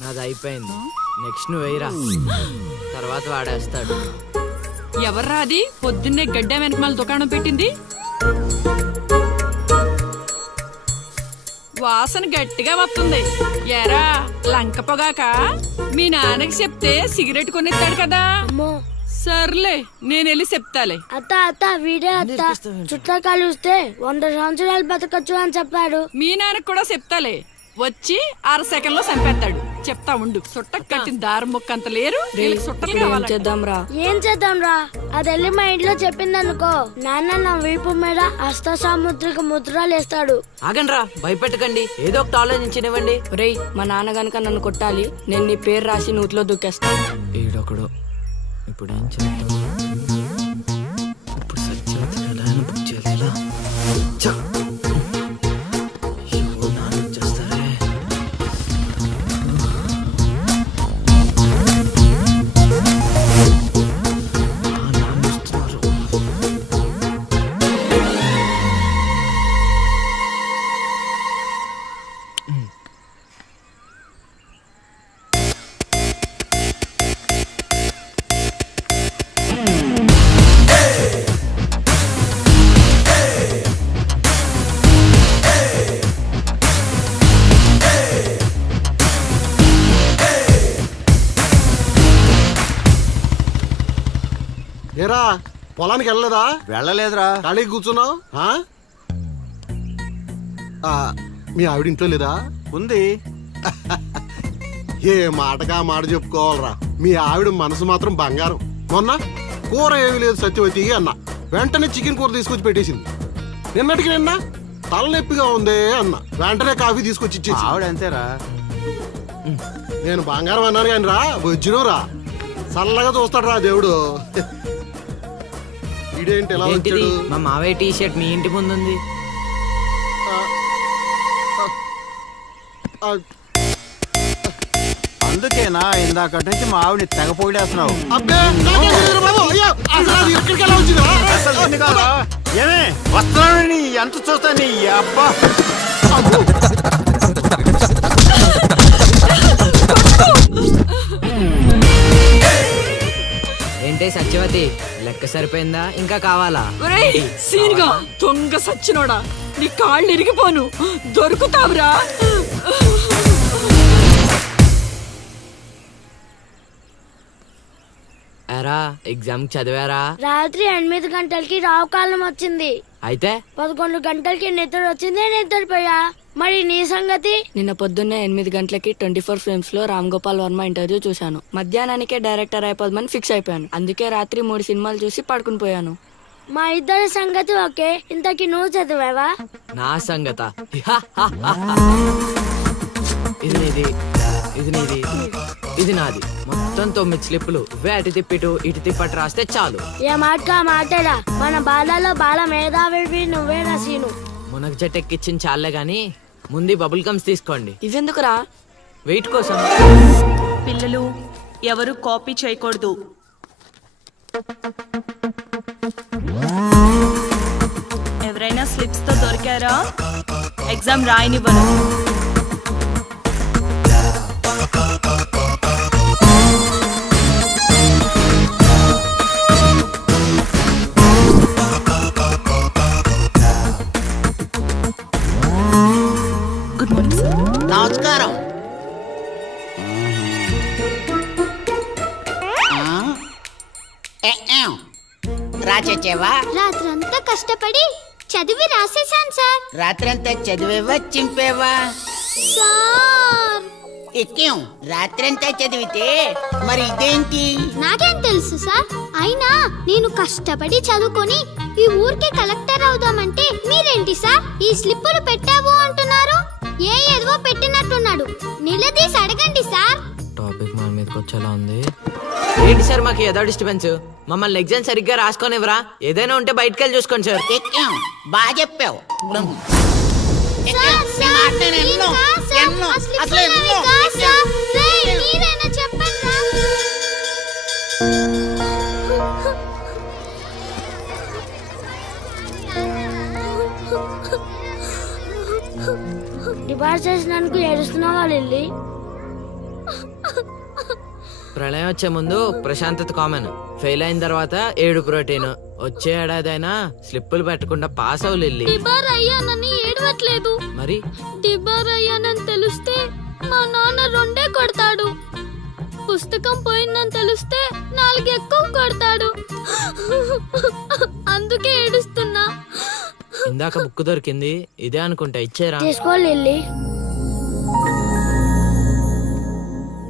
నాది అయిపోయింది. నెక్స్ట్ నువ్వు వేయరా, తర్వాత వాడేస్తాడు. ఎవర్రా అది పొద్దున్నే గడ్డ వెనకమాల దుకాణం పెట్టింది? వాసన గట్టిగా వస్తుంది. ఎరా లంక పొగాక? మీ నాన్నకి చెప్తే సిగరెట్ కొనిస్తాడు కదా. సర్లే నేను వెళ్ళి చెప్తాలే. అత్త అత్త వీడే అత్త చుట్టాలు చూస్తే 100 సంవత్సరాలు బతకచ్చు అని చెప్పాడు. మీ నాన్నకి కూడా చెప్తాలే, వచ్చి 6 సెకండ్లో చంపేస్తాడు. చెప్తా ఉండు. సుట్టకు కట్టిన దారం ముక్క అంత లేరు. సుట్టలు కావాలి. ఏం చేద్దాం రా? అది వెళ్ళి మా ఇంట్లో చెప్పిందనుకో, నాన్న నా వీపు మీద హస్త సాముద్రిక ముద్రలు వేస్తాడు. ఆగండ్రా, భయపెట్టకండి, ఏదో ఒకటి ఆలోచించనివ్వండి. రేయ్, మా నాన్న గనక నన్ను కొట్టాలి, నేను నీ పేరు రాసి నూతిలో దూకేస్తాను. ఈడొకడు. ఇప్పుడు ఏం చేద్దాం? ఇప్పుడు సత్యవతి ఎలా బుక్ చేయాలి? ఏరా పొలానికి వెళ్ళలేదా? వెళ్ళలేదురా. ఖాళీకి కూర్చున్నావు? మీ ఆవిడ ఇంట్లో లేదా? ఉంది. ఏ మాటగా మాట చెప్పుకోవాలరా, మీ ఆవిడ మనసు మాత్రం బంగారం. మొన్న కూర ఏమీ లేదు సత్యవతి అన్న, వెంటనే చికెన్ కూర తీసుకొచ్చి పెట్టేసింది. నిన్నటికి నిన్న తలనొప్పిగా ఉంది అన్న, వెంటనే కాఫీ తీసుకొచ్చి ఇచ్చేసి. ఆవిడ అంతేరా. నేను బంగారం అన్నాను కానీ రా వచ్చిన రా, చల్లగా చూస్తాడు రా దేవుడు. ఇదేంటి ఎలా వచ్చాడు? మా మావయ్య టీ షర్ట్ మీ ఇంటి ముందు ఉంది. అందుకేనా ఇందాక నుంచి మా ఆవిడని తెగ పొగిడేస్తున్నావు? ఏమే వస్తున్నాను, ఎంత చూస్తా నీ అబ్బా. ఏంటే సత్యవతి, లెక్క సరిపోయిందా? ఇంకా కావాలా? సీన్గా దొంగ సచ్చినోడా, నీ కాళ్ళు ఇరిగిపోను, దొరుకుతావురా. ఎరా ఎగ్జామ్ చదివారా? రాత్రి 8 గంటలకి రావు కాలం వచ్చింది. అయితే 11 గంటలకి నిద్ర వచ్చింది, నిద్రపోయా. మరి నీ సంగతి? నిన్న పొద్దున్నే 8 గంటలకి 24 ఫ్రేమ్స్ లో రామ్ గోపాల్ వర్మ ఇంటర్వ్యూ చూశాను. మధ్యాహ్నానికే డైరెక్టర్ అయిపోదామని ఫిక్స్ అయిపోయాను. అందుకే రాత్రి 3 సినిమాలు చూసి పడుకుని పోయాను. మా ఇద్దరి సంగతి ఓకే. ఇంతకి నువ్వు చదివావా? నా సంగత ఇది నీది, ఇది నీది, ఇది నాది. మొత్తం 9 స్లిప్పులు. అటు తిప్పిటు ఇటు తిప్పటి రాస్తే చాలు. ఏ మాట మాటరా, మన బాలలో బాల మేధావి నువ్వే నసీను. మునగ చెట్టు ఎక్కిచ్చిన చాలే గాని ముందు బబుల్ గమ్స్ తీసుకోండి. ఇవెందుకురా? వెయిట్ కోసం. పిల్లలు ఎవరు కాపీ చేయకూడదు. ఎవరైనా స్లిప్స్ తో దొరికారా? ఎగ్జామ్ రాయనివ్వను. Good morning sir. నమస్కారం. రాచేవా? రాత్రంతా కష్టపడి చదివి రాసేసాను సార్. రాత్రంతా చదివేవా చింపేవా? సార్ ఎక్కేం రాత్రంతా చదివితే మరి ఇదేంటి? నాకేం తెలుసు సార్. అయినా నేను కష్టపడి చదువుకొని ఈ ఊరికి కలెక్టర్ అవుదామంటే మీరేంటి సార్ ఈ స్లిప్పులు పెట్టావు అంటున్నారు? ఏదో పెట్టినట్టున్నాడు. నిలదీసి అడగండి సార్. టాపిక్ మన మీదకి వచ్చేలా ఉంది. ఏంటి సార్ మాకు ఏదో డిస్టర్బెన్స్? మమ్మల్ని ఎగ్జామ్ సరిగ్గా రాసుకొనివ్వరా? ఏదైనా ఉంటే బయటకు వెళ్ళి చూసుకోండి సార్. ఎక్కేం బాగా చెప్పావు. డిపార్ట్ చేసినందుకు ఏడుస్తున్నావా లిల్లీ? ప్రళయం వచ్చే ముందు ప్రశాంతత కామన్, ఫెయిల్ అయిన తర్వాత 7 ప్రోటీన్. వచ్చే ఏడాదైనా స్లిప్పులు పెట్టకుండా పాస్ అవ్వు లిల్లీ. డిబార్ అయ్యానని ఏడవట్లేదు. మరి డిబార్ అయ్యానని తెలిస్తే మా నాన్న 2 కొడతాడు. పుస్తకం పోయిందని తెలిస్తే 4 ఎక్కువ కొడతాడు. అందుకే ఏడుస్తున్నా. ఇందాక బుక్ దొరికింది, ఇదే అనుకుంటా, ఇచ్చేరా. తీసుకో Lily.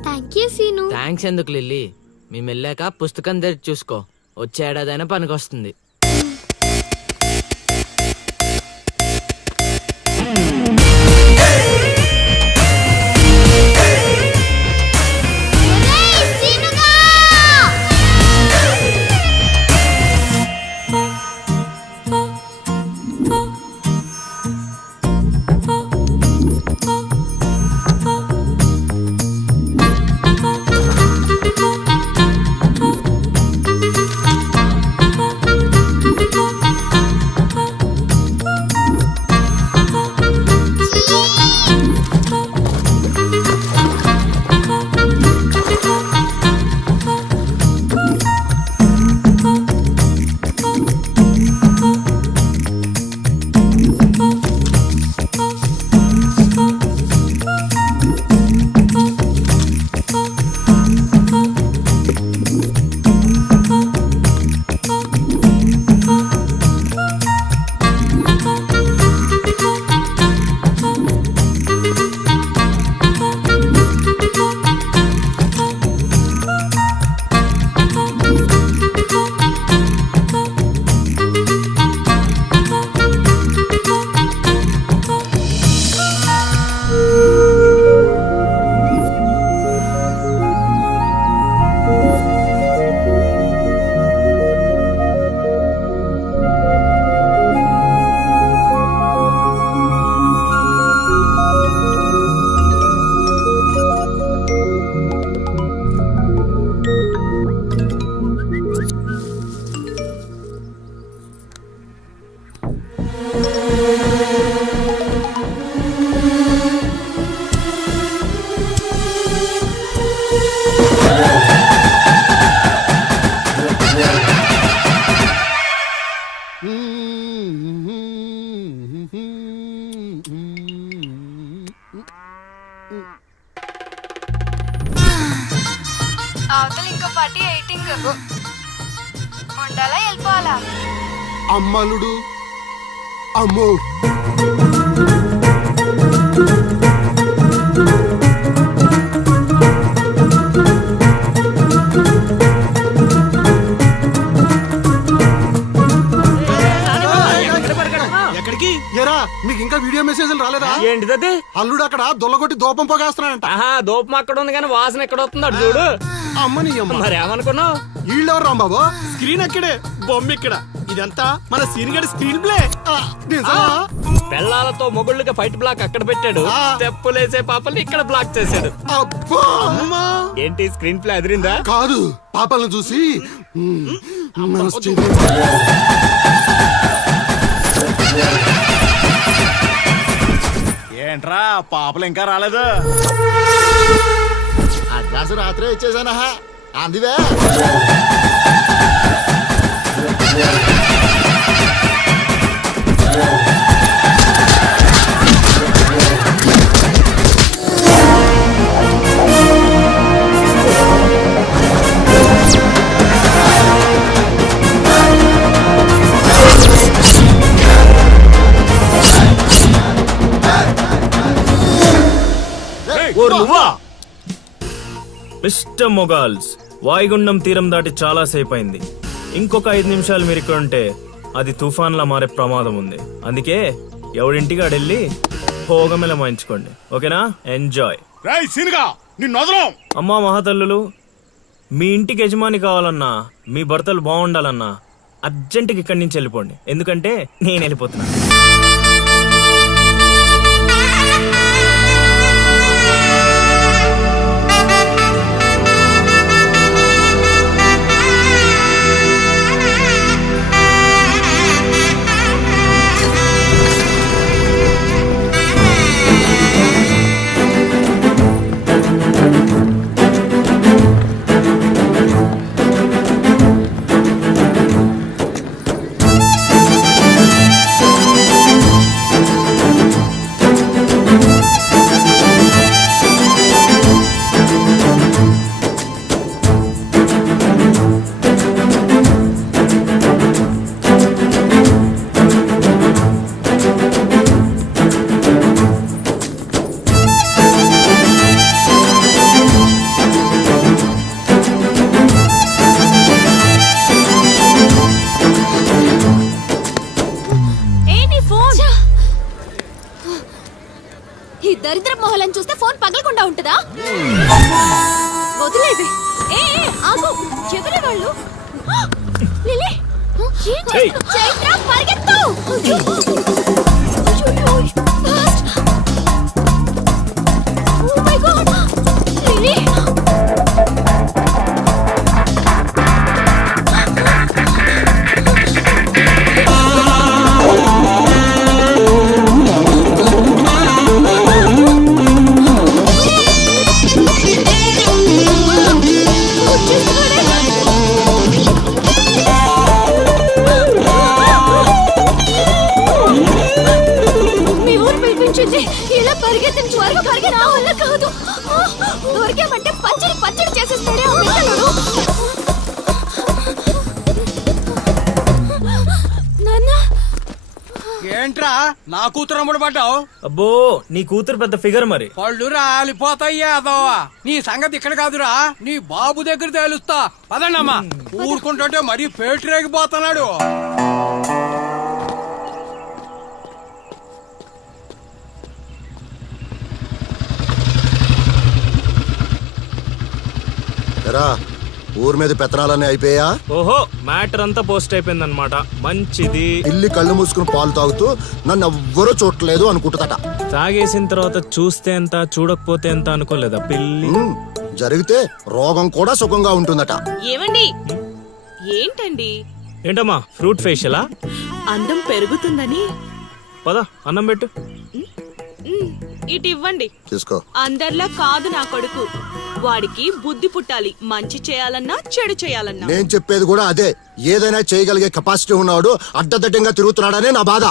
Thank you Seenu. Thanks ఎందుకు లిల్లీ, మేము వెళ్ళాక పుస్తకం తెరిచి చూసుకో, వచ్చే ఏడాదైనా పనికొస్తుంది. ఒరేయ్, సీనుగా! అవతల ఇంకో పార్టీ 8 ఉండాలా వెళ్ళిపోవాలా? అమ్మలుడు అమ్మో. ఎక్కడికి? ఏరా నీకు ఇంకా వీడియో మెసేజ్లు రాలేదా? ఏంటిది? అల్లుడు అక్కడ దొల్లగొట్టి దూపం పోగేస్తున్నాడంట. ఆహా, దూపం అక్కడ ఉంది కానీ వాసన ఎక్కడ వస్తుంది అటు చూడు. అమ్మని అమ్మ, మరి ఏమనుకున్నావు? వీళ్ళెవరు రాంబాబు? స్క్రీన్ అక్కడే, బొమ్మ ఇక్కడ. ఇదంతా మన సీన్ గడి స్క్రీన్ ప్లే. పెళ్ళాలతో మొగుళ్ళకి ఫైట్ బ్లాక్ అక్కడ పెట్టాడు, తెప్పులేసే పాపల్ని ఇక్కడ బ్లాక్ చేశాడు. అబ్బా ఏంటి స్క్రీన్ ప్లే అదిరిందా? కాదు, పాపలను చూసి ఏంట్రా పాపలు ఇంకా రాలేదు? అడ్వాన్స్ రాత్రే ఇచ్చేసానా అందివే. మిస్టర్ మొగాల్స్, వాయుగుండం తీరం దాటి చాలా సేపు అయింది. ఇంకొక 5 నిమిషాలు మీరు ఇక్కడ ఉంటే అది తుఫాన్లా మారే ప్రమాదం ఉంది. అందుకే ఎవడింటికి ఆడెళ్ళి భోగమెల మాయించుకోండి, ఓకేనా? ఎంజాయ్. అమ్మా మహాతల్లులు, మీ ఇంటికి యజమాని కావాలన్నా, మీ భర్తలు బాగుండాలన్నా అర్జెంటుకి ఇక్కడి నుంచి వెళ్ళిపోండి, ఎందుకంటే నేను వెళ్ళిపోతున్నా. ఈ దరిద్ర మొహలను చూస్తే ఫోన్ పగలకుండా ఉంటుందా? వదిలేది. ఏ ఏ, ఆగు. ఎవరి వాళ్ళు? లిలీ, ఏం చేస్తున్నావ్? చైత్ర, పరిగెత్తు. అయ్యో, fast. Oh my God. Lily. మీ ఊరు పిలిపించింది. ఇలా పరిగెత్తిన త్వరగా పరిగెత్తా వల్ల కాదు. దొరికామంటే పచ్చడి పచ్చడి చేసేస్తాడే ఆ పిల్లలు. నాన్న, ఏంట్రా నా కూతురు అమ్ముడు పడ్డావు? అబ్బో నీ కూతురు పెద్ద ఫిగర్ మరి. పళ్ళు రాలిపోతాయ్యా అదోవా. నీ సంగతి ఇక్కడ కాదురా, నీ బాబు దగ్గర తేలుస్తా. పదండమ్మా. ఊరుకుంటుంటే మరీ పేటరేగిపోతున్నాడు. ఎరా ఊరి మీద పెత్తనాలన్నీ అయిపోయా? ఓహో మ్యాటర్ అంతా పోస్ట్ అయిపోయిందన్నమాట. మంచిది. ఇల్లి కళ్ళు మూసుకుని పాలు తాగుతూ నన్ను ఎవ్వరూ చూడలేదు అనుకుంటుందట. తాగేసిన తర్వాత చూస్తే ఎంత చూడకపోతే ఎంత అనుకోలేదా పిల్లి? జరిగితే రోగం కూడా సుఖంగా ఉంటుందట. ఏమండి? ఏంటండి? ఏంటమ్మా ఫ్రూట్ ఫేషియలా? అందం పెరుగుతుందని. పద అన్నం పెట్టు. ఇటు ఇవ్వండి. తీసుకో. అందరిలా కాదు నా కొడుకు. వాడికి బుద్ధి పుట్టాలి. మంచి చేయాలన్నా చెడు చేయాలన్నా. నేను చెప్పేది కూడా అదే. ఏదైనా చేయగలిగే కెపాసిటీ ఉన్నవాడు అడ్డదడ్డంగా తిరుగుతున్నాడనే నా బాధ.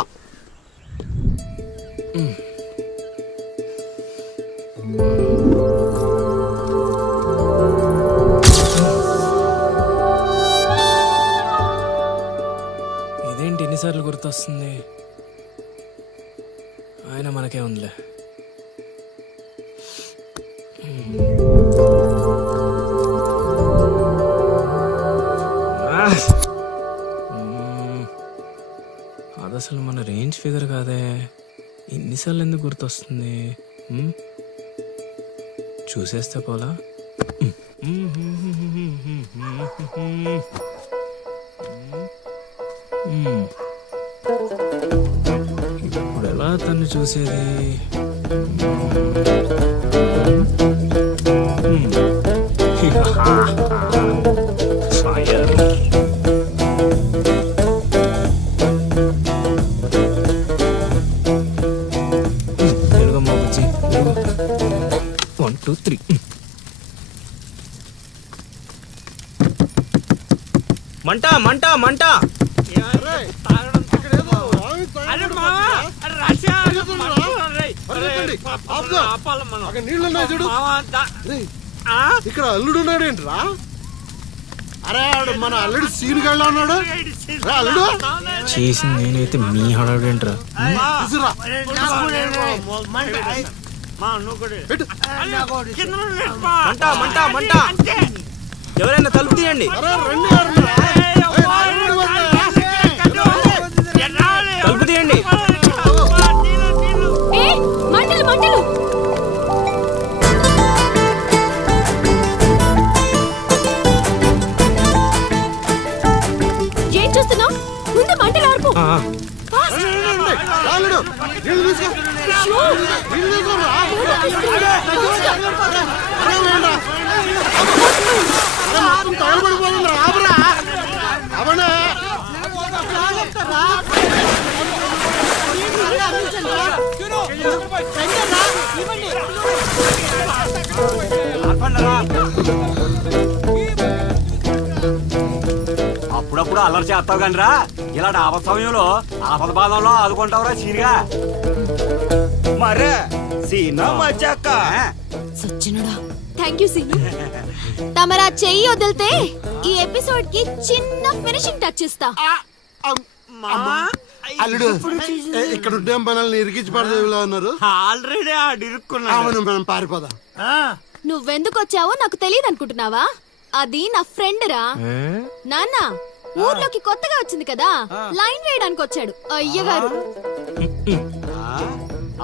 ఇదేంటి ఎన్నిసార్లు గుర్తొస్తుంది? ఆయన మనకే ఉందిలే. అది అసలు మన రేంజ్ ఫిగర్ కాదే. ఇన్నిసార్లు ఎందుకు గుర్తొస్తుంది? చూసేస్తే పోలా. ఇప్పుడు ఎలా తను చూసేది? ఫైర్. తెలుగమ్మ బుజ్జి. 1 2 3. మంట మంట మంట. ఇక్కడ అల్లుడు ఉన్నాడేంట్రా? అరే మన అల్లుడు సీన్ గళ్ళ ఉన్నాడు. అల్లుడు చేసింది నేనైతే మీ హడావిడేంట్రా? మంట మంట మంట. ఎవరైనా తలుపు తీయండి. తలుపు తీయండి. మంటలు మంటలు. ఏం చూస్తున్నావు? ముందు మంటలు ఆర్పు. అప్పుడప్పుడు అల్లరి చేస్తావు కానీ రా, ఇలాంటి ఆపద సమయంలో ఆపద బాధంలో ఆదుకుంటావురా సీనిగా. మరే సీనా మజాక. సచ్చినుడా. Thank you Seenu. తమరా చెయ్యి వదిలితే ఈ ఎపిసోడ్ కి చిన్న ఫినిషింగ్ టచ్ ఇస్తా. అల్లుడు ఇక్కడ ఉంటే మనల్ని ఇరికించి పడదేవిలా ఉన్నారు. ఆల్రెడీ ఆడిరుక్కున్నా. అవును మనం పారిపోదాం. నువ్వెందుకు వచ్చావో నాకు తెలియదు అనుకుంటున్నావా? అది నా ఫ్రెండ్ రా. నాన్న ఊర్లోకి కొత్తగా వచ్చింది కదా, లైన్ వేయడానికి వచ్చాడు అయ్యగారు.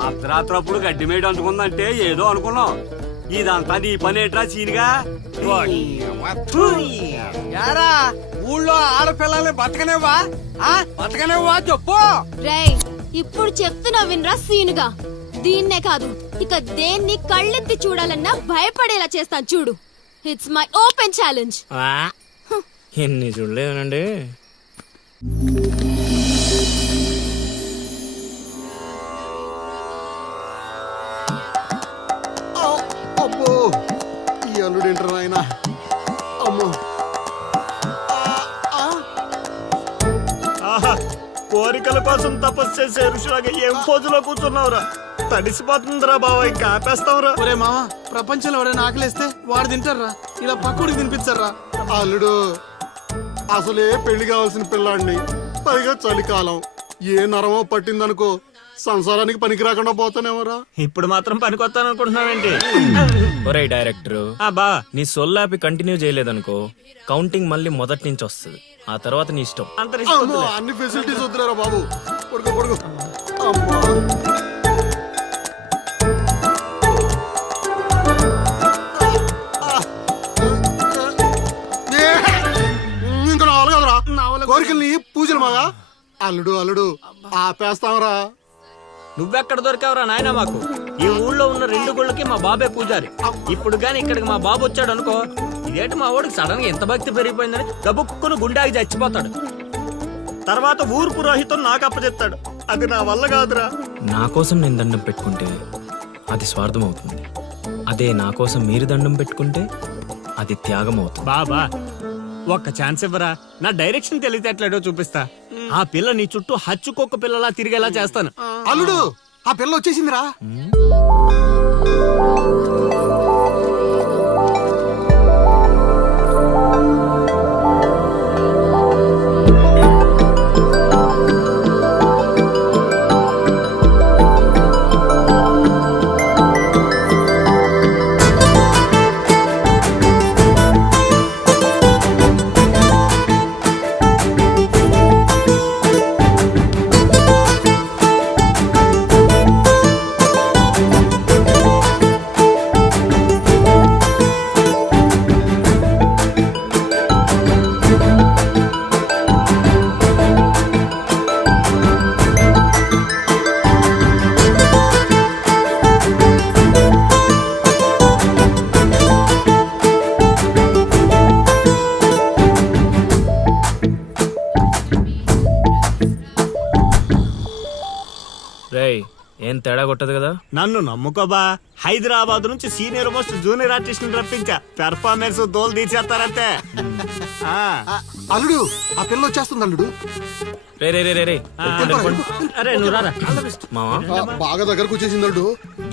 అర్ధరాత్రప్పుడు గడ్డి మేడ అంటుకుందంటే ఏదో అనుకున్నాం. ఇదంతా నీ పని ఏట్రా చీనిగా? యారా ఊళ్ళో ఆడపిల్లల్ని బతకనేవా బతకనేవా చెప్పు. రేయ్ ఇప్పుడు చెప్తున్నా వినరా సీనుగా. దీన్నే కాదు ఇక దేన్ని కళ్ళెత్తి చూడాలన్నా భయపడేలా చేస్తాను చూడు. It's my open challenge. ఎన్ని చూడలేదనండి. అబ్బో ఈ అల్లుడు ఏంటారు నాయన. అమ్మో ఆహా, కోరికల కోసం తపస్సు చేసే ఋషులాగా ఏం పోజులో కూర్చున్నావురా? తడిసిపోతుందిరా బావ, ఇంకా ఆపేస్తావురా. ఒరే మామ, ప్రపంచంలో ఎవరైనా ఆకలిస్తే వాడు తింటారా, ఇలా పక్కడికి తినిపించారా? అల్లుడు అసలే పెళ్లి కావాల్సిన పిల్లాడిని, పైగా చలికాలం, ఏ నరమో పట్టిందనుకో సంసారానికి పనికి రాకుండా పోతానేమరా. ఇప్పుడు మాత్రం పనికొత్తాను అనుకుంటున్నావేంటి? ఒరే డైరెక్టర్, బా నీ సొల్లాపి కంటిన్యూ చేయలేదనుకో కౌంటింగ్ మళ్ళీ మొదటి నుంచి వస్తుంది. ఆ తర్వాత నీ ఇష్టం. అమ్మో, అన్ని ఫెసిలిటీస్ వద్దులేరా బాబు. పడుకో పడుకో. అమ్మా ఇంకా నావలు కదరా కోరికల్ని పూజలు మాగా. అల్లుడు అల్లుడు ఆపేస్తావరా. నువ్వెక్కడ దొరికావురా నాయనా మాకు? ఈ ఊళ్ళో ఉన్న 2 గుళ్ళకి మా బాబే పూజారి. ఇప్పుడు గాని ఇక్కడికి మా బాబు వచ్చాడు అనుకో, ఇదేంటి మా వాడికి సడన్ గా ఎంత భక్తి పెరిగిపోయిందని గబుక్కును గుండాకి చచ్చిపోతాడు. తర్వాత ఊరు పురోహితం నాకు అప్పచెప్తాడు. అది నా వల్ల కాదురా. నా కోసం నేను దండం పెట్టుకుంటే అది స్వార్థం అవుతుంది. అదే నా కోసం మీరు దండం పెట్టుకుంటే అది త్యాగం అవుతుంది. బాబా ఒక్క ఛాన్స్ ఇవ్వరా, నా డైరెక్షన్ తెలివితేటలేడో చూపిస్తా. ఆ పిల్ల నీ చుట్టూ హచ్చుకొక్క పిల్లలా తిరిగేలా చేస్తాను. అల్లుడు ఆ పిల్ల వచ్చేసిందిరా. రేయ్, ఏం తేడా కొట్టదు కదా? నన్ను నమ్ముకోబా, హైదరాబాద్ నుంచి సీనియర్ మోస్ట్ జూనియర్ ఆర్టిస్ట్ రప్పించా. పెర్ఫార్మెన్స్ దోలు తీర్చేస్తారంతే. అల్లుడు ఆ పిల్ల వచ్చేస్తుంది అల్లుడు. రే రే రే రే రే, అరే నువ్వు రారా. మావా బాగా దగ్గరకు వచ్చేసింది అల్లుడు.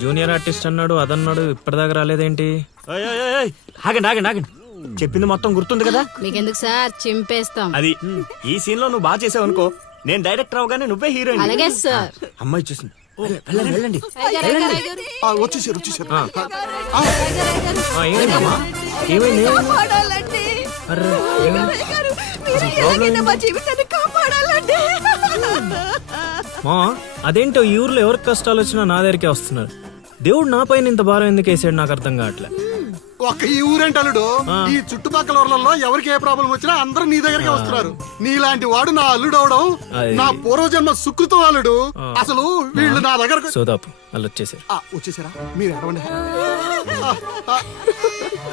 జూనియర్ ఆర్టిస్ట్ అన్నాడు, అదన్నాడు, ఇప్పటిదాకా రాలేదేంటి? ఓయ్, ఓయ్, ఓయ్, ఓయ్. ఆగండి ఆగండి ఆగండి, చెప్పింది మొత్తం గుర్తుంది కదా? మీకెందుకు సార్, చింపేస్తాం. అది ఈ సీన్ లో నువ్వు బాగా చేసావు అనుకో, నేను డైరెక్టర్ అవగానే నువ్వే హీరోయిన్. అలాగే సార్. అమ్మాయి చూసింది. వెళ్ళండి వెళ్ళండి. వచ్చేసారు వచ్చేసారు. ఏమైందమ్మా? ఏమైంది? అర్రే, ఏమైంది? మా అదేంటో ఈ ఊర్లో ఎవరికి కష్టాలు వచ్చినా నా దగ్గరికే వస్తున్నారు. దేవుడు నా పైన ఇంత భారం ఎందుకు వేసాడు నాకు అర్థం కావట్లే. ఒక్క ఈ ఊరేంటి అల్లుడు, ఈ చుట్టుపక్కల ఊర్లలో ఎవరికి ఏ ప్రాబ్లం వచ్చినా అందరూ నీ దగ్గరికి వస్తున్నారు. నీలాంటి వాడు నా అల్లుడు అవడం నా పూర్వజన్మ సుకృతం అల్లుడు. అసలు వీళ్ళు నా దగ్గర సోదాపు వాళ్ళు వచ్చేసారు. వచ్చేసారా? మీరు ఎడవండి.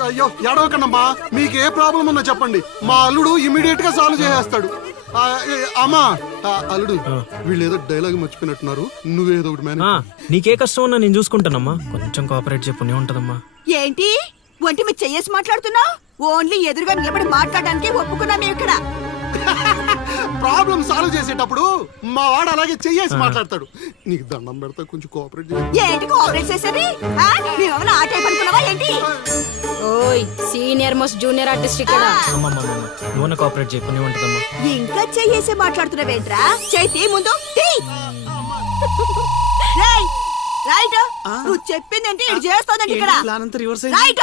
అయ్యో ఎడవకండమ్మా, మీకు ఏ ప్రాబ్లం ఉన్నా చెప్పండి, మా అల్లుడు ఇమీడియట్ గా సాల్వ్ చేసేస్తాడు. అమ్మా అల్లుడు, వీళ్ళు ఏదో డైలాగ్ మర్చిపోయినట్టున్నారు, నువ్వేదో ఒకటి మేనేజ్. నీకే కష్టం ఉన్నా నేను చూసుకుంటానమ్మా. కొంచెం కోఆపరేట్ చెప్పు ఉంటదమ్మా. ఏంటి ఒంటి మీద చెయ్యేసి మాట్లాడుతున్నావు? ఓన్లీ ఎదురుగా నిలబడి మాట్లాడడానికి ఒప్పుకున్నా మేము ఇక్కడ. ప్రాబ్లం సాల్వ్ చేసేటప్పుడు మా వాడు అలాగే చెయ్యేసి మాట్లాడతాడు. నీకు దండం పెడతా, కొంచెం కోఆపరేట్ చేయి. ఏంటి కోఆపరేట్ చేసేది? మేమేమైనా ఆ టైప్ అనుకున్నావా ఏంటి? ఓయ్, సీనియర్ మోస్ట్ జూనియర్ ఆర్టిస్ట్ ఇక్కడ. నువ్వు కోఆపరేట్ చెప్పు ఉంటదమ్మా. ఇంకా చెయ్యేసి మాట్లాడుతున్నావేంట్రా? చేతి ముందు తీ. రేయ్, రైట్, నువ్వు చెప్పిందంటే ఇది చేస్తానండి ఇక్కడ. రైట్,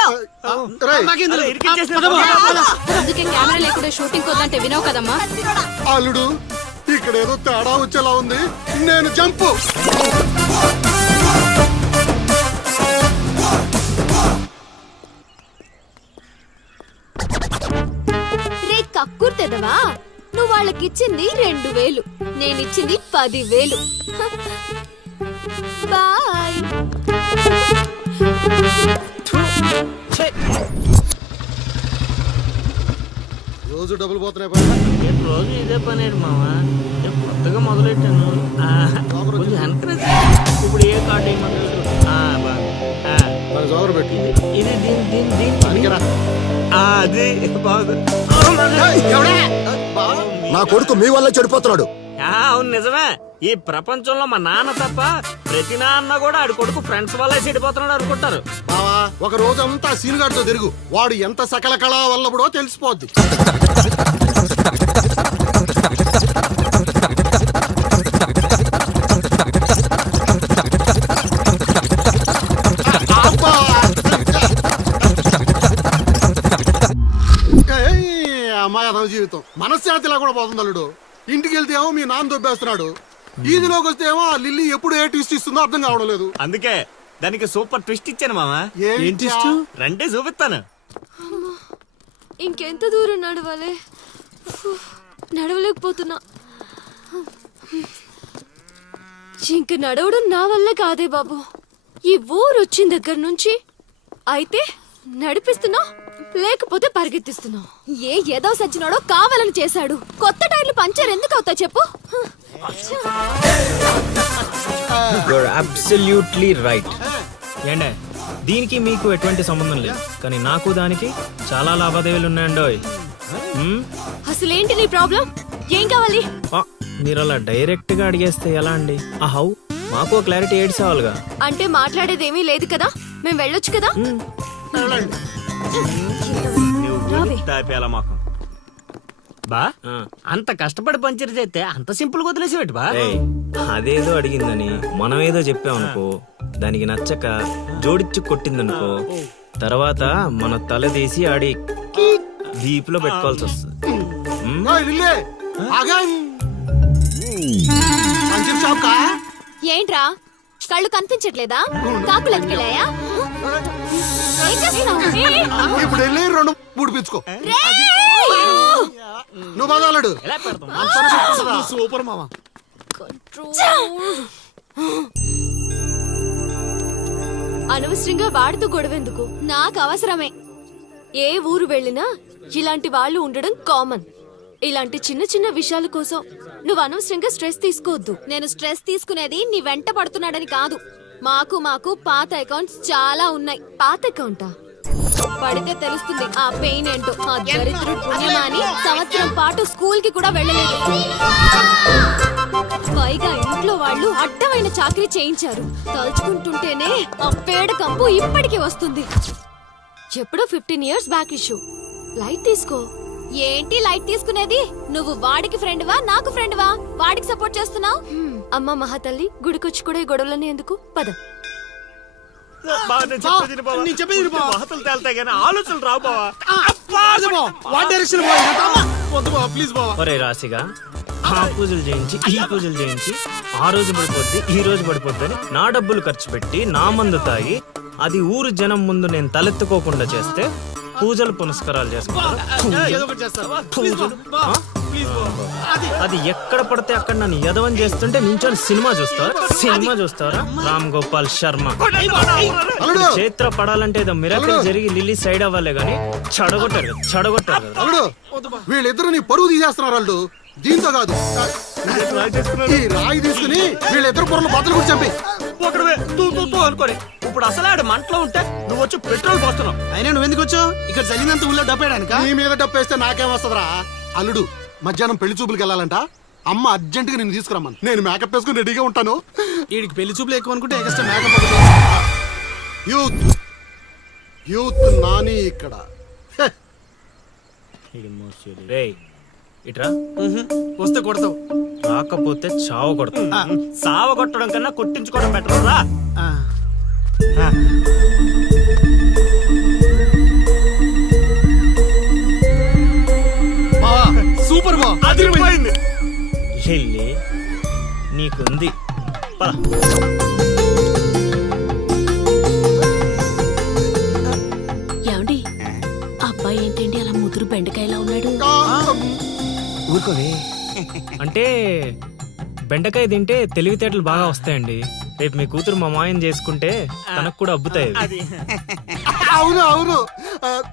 అందుకే కెమెరా లేకుండా షూటింగ్ వద్దంటే వినవు కదమ్మా. అల్లుడు, ఇక్కడ ఏదో తేడా వచ్చేలా ఉంది, నేను జంపు. రే కక్కుర్తెదవా, నువ్వు వాళ్ళకిచ్చింది 2000, నేనిచ్చింది 10,000. బాయ్. రోజు డబ్బులు పోతున్నాయి పైన. రోజు ఇదే పని మావా, నేను కొత్తగా మొదలెట్టాను. కొంచెం encourage చేయి. ఇప్పుడు ఏ కార్డు ఏమన్నారు? నాకు జోగరు పెట్టు. ఇది దీని దానికిరా. అది బాగుంది. ఏయ్, ఎవడే? బా. నా కొడుకు మీ వల్ల చెడిపోతున్నాడు. అవును నిజమే. ఈ ప్రపంచంలో మా నాన్న తప్ప ప్రతి నాన్న కూడా ఆడి కొడుకు ఫ్రెండ్స్ వల్లే చెడిపోతున్నాడు అనుకుంటారు. బావా ఒక రోజంతా సీనుగాడితో తిరుగు, వాడు ఎంత సకల కళా వల్లబడో తెలిసిపోద్ది. అబ్బా. ఏయ్, అమ్మాయి అదవ జీవితం మనశ్శాంతిలా కూడా పోతుంది అల్లుడు. ఇంటికి వెళ్తే ఏమో మీ నాన్న దొబ్బేస్తున్నాడు, ఈదిలోకి వస్తే ఏమో ఆ లిల్లీ ఎప్పుడు ఏ ట్విస్ట్ ఇస్తుందో అర్థం కావడం లేదు. అందుకే దానికి సూపర్ ట్విస్ట్ ఇచ్చాను మామా. ఏం twist? రండి చూపిస్తాను. ఇంకెంత దూరం నడవాలి? నడవలేకపోతున్నా. ఇంక నడవడం నా వల్ల కాదే బాబు. ఈ ఊరు వచ్చిన దగ్గర నుంచి అయితే నడిపిస్తున్నా, లేకపోతే పరిగెత్తిస్తున్నా. ఏదో సచ్చినాడో కావాలని చేశాడు. కొత్త టైర్లు పంచర్ ఎందుకు అవుతా చెప్పు. Absolutely right. ఏండే దీనికి మీకు ఎటువంటి సంబంధం లేదు, కానీ నాకు దానికి చాలా లావాదేవీలు ఉన్నాయండోయ్. అసలేంటి నీ ప్రాబ్లం? ఏం కావాలి? మీరు అలా డైరెక్ట్ గా అడిగేస్తే ఎలా అండి? హౌ మాకు క్లారిటీ ఏడ్చేవాళ్ళుగా. అంటే మాట్లాడేదేమీ లేదు కదా, మేము వెళ్ళొచ్చు కదా. దాపేలా మాకు బా అంత కష్టపడి పంచర్ చేస్తే అంత సింపుల్ గా వదిలేసి బా. ఏయ్, అదేదో అడిగిందని మనం ఏదో చెప్పామనుకో, దానికి నచ్చక జోడిచ్చి కొట్టిందనుకో, తర్వాత మన తల తీసి ఆడి దీపులో పెట్టుకోవాల్సి వస్తుంది. ఓయ్ లిల్లీ, ఆగం. పంచర్ షాప్ కా? ఏంట్రా కళ్ళు కనిపించట్లేదా? కాకులు ఎత్తుకెళ్ళాయా? ఏం చేస్తున్నావ్? ఇప్పుడు వెళ్ళి 2 పుడిపించుకో. నువ్వు బదాలడు ఎలా పెడతాం? సూపర్ మామా. అనవసరంగా వాడితో గొడవెందుకు? నాకు అవసరమే. ఏ ఊరు వెళ్ళినా ఇలాంటి వాళ్ళు ఉండడం కామన్. ఇలాంటి చిన్న చిన్న విషయాల కోసం నువ్వు అనవసరంగా స్ట్రెస్ తీసుకోవద్దు. నేను స్ట్రెస్ తీసుకునేది నీ వెంట పడుతున్నాడని కాదు. మాకు పాత అకౌంట్స్ చాలా ఉన్నాయి. పాత అకౌంటా? పడితే తెలుస్తుంది ఆ పెయిన్ ఏంటో. ఆ దరిద్రుడు పుణ్యమా అని సంవత్సరం పాటు స్కూల్ కి కూడా వెళ్ళలేదు. పైగా ఇంట్లో వాళ్ళు అడ్డమైన చాకరీ చేయించారు. తలుచుకుంటుంటేనే ఆ పేడ కంపు ఇప్పటికీ వస్తుంది. ఎప్పుడో 15 years బ్యాక్ ఇష్యూ. లైట్ తీసుకో. ఏంటి లైట్ తీసుకునేది? నువ్వు వాడికి ఫ్రెండ్వా, నాకు ఫ్రెండ్వా? వాడికి సపోర్ట్ చేస్తున్నావు? అమ్మ మహాతల్లి, గుడికొచ్చి కూడా ఈ గొడవలని ఎందుకు? పద. మహతలు తేల్తాయి కానీ ఆలోచనలు రావు బావా. ఒరే రాశిగా ఆ పూజలు చేయించి ఈ పూజలు చేయించి ఆ రోజు పడిపోద్ది ఈ రోజు పడిపోద్ది అని నా డబ్బులు ఖర్చు పెట్టి నా మందు తాగి అది ఊరు జనం ముందు నేను తలెత్తుకోకుండా చేస్తే పూజలు పునస్కారాలు చేసుకుంటారు. అది ఎక్కడ పడితే అక్కడ నన్ను యదవని చేస్తుంటే నించొని సినిమా చూస్తారా? రామ్ గోపాల్ శర్మ. చైత్ర పడాలంటే ఏదో మిరాకిల్ జరిగి లిల్లీ సైడ్ అవ్వాలే గానీ చెడగొట్టారు కదా. అల్లుడు, వీళ్ళిద్దరు నీ పరువు తీసేస్తున్నారు. వాళ్ళు దీంతో కాదు, ఈ రాయి తీసుకుని వీళ్ళిద్దరు పొరలు బద్దలు కూడా చంపి ఒకడే తూ అనుకోని ఇప్పుడు అసలు ఆడు మంటలో ఉంటే నువ్వు వచ్చి పెట్రోల్ పోస్తున్నావు. అయినా నువ్వు ఎందుకు వచ్చావు ఇక్కడ? జరిగినంత ఊళ్ళో డబ్బేయడానిక? నీ మీద డప్పేస్తే నాకేం వస్తుందిరా? అల్లుడు, మధ్యాహ్నం పెళ్లి చూపులకు వెళ్ళాలంట. అమ్మ అర్జెంట్ గా నేను తీసుకురమ్మను. నేను మేకప్ వేసుకుని రెడీగా ఉంటాను. వీడికి పెళ్లి చూపులు ఎక్కువ అనుకుంటే ఎక్స్ట్రా మేకప్. యూత్ నాని ఇక్కడ. రేయ్ ఇట్రా. వస్తే కొడతావు, రాకపోతే చావ కొడతా. సావ కొట్టడం కన్నా కొట్టించుకోవడం బెటర్ రా. సూపర్ బా. అదిరిపోయింది. లిల్లీ నీకుంది. పద. ఊరుకోవే. అంటే బెండకాయ తింటే తెలివితేటలు బాగా వస్తాయండి. రేపు మీ కూతురు మా మాయం చేసుకుంటే తనకు కూడా అబ్బుతాయి అవి. అది అవును అవును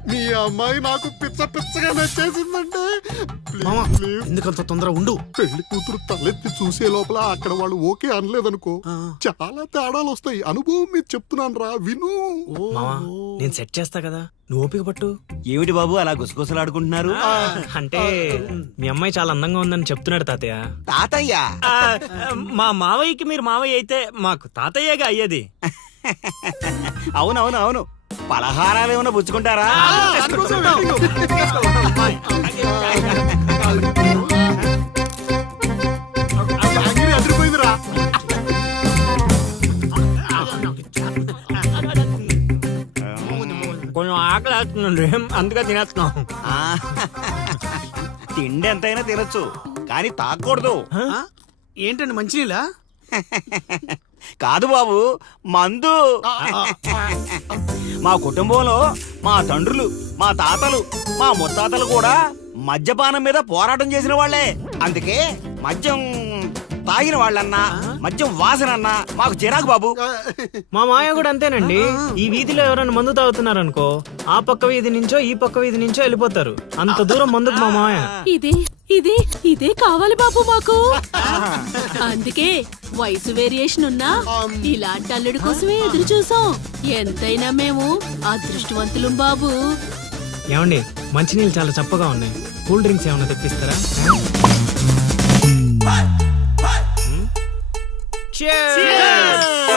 మీ అమ్మాయి నాకు పిచ్చగా నచ్చేసిందంటే మామా ఎందుకంత తొందర ఉండు. పెళ్లి కూతురు తలెత్తి చూసే లోపల అక్కడ వాళ్ళు ఓకే అనలేదనుకో చాలా తేడాలు వస్తాయి. అనుభవం మీద చెప్తున్నాను రా, విను. మావా నేను సెట్ చేస్తా కదా, నువ్వు ఓపిక పట్టు. ఏమిటి బాబు అలా గుసగుసలాడుకుంటున్నారు? అంటే మీ అమ్మాయి చాలా అందంగా ఉందని చెప్తున్నాడు తాతయ్య. తాతయ్య ఆ, మా మావయ్యకి మీరు మావయ్య అయితే మాకు తాతయ్యగా అయ్యేది. అవునవును అవును. పలహారాలు ఏమైనా పుచ్చుకుంటారా? అదిరిపోయిందిరా. కొంచెం ఆకలి వేస్తుందండి, అందుకే తినేస్తున్నాం. ఆ, తిండి ఎంతైనా తినొచ్చు కానీ తాకూడదు. ఏంటండి మంచినీళ్ళ? కాదు బాబు, మందు. మా కుటుంబంలో మా తండ్రులు, మా తాతలు, మా ముత్తాతలు కూడా మద్యపానం మీద పోరాటం చేసిన వాళ్లే. అందుకే మద్యం తాగిన వాళ్ళన్నా మద్యం వాసనన్నా మాకు చిరాకు బాబు. మా మాయ కూడా అంతేనండి. ఈ వీధిలో ఎవరైనా మందు తాగుతున్నారనుకో ఆ పక్క వీధి నుంచో ఈ పక్క వీధి నుంచో వెళ్ళిపోతారు. అంత దూరం మందుకు మా మాయ. ఇదే కావాలి బాబు మాకు. అందుకే వయసు వేరియేషన్ ఉన్నా ఇలాంటి అల్లుడి కోసమే ఎదురు చూసాం. ఎంతైనా మేము అదృష్టవంతులం బాబు. ఏమండి మంచినీళ్ళు చాలా చప్పగా ఉన్నాయి, కూల్ డ్రింక్స్ ఏమైనా తెప్పిస్తారా? Cheers!